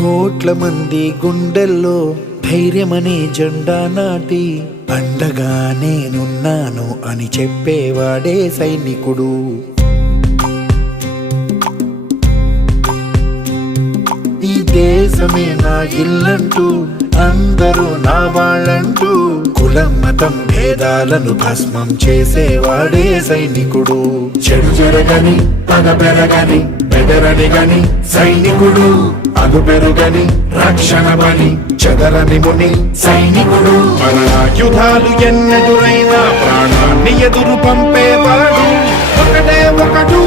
కోట్ల మంది గుండెల్లో ధైర్యమనే జెండా నాటి అండగా నేనున్నాను అని చెప్పేవాడే సైనికుడు. ఈ దేశమే నా ఇల్లంటూ అందరూ నా వాళ్ళంటూ కులం మతం భేదాలను భస్మం చేసేవాడే సైనికుడు. చెడు జరగని పగ పెరగని బెదరని గని సైనికుడు, అగు పెరుగని రక్షణ బలి చెదరని ముని సైనికుడు. మన యుధాలు ఎన్నెదురైనా ప్రాణాన్ని ఎదురు పంపేవాడు ఒకటే ఒకడు.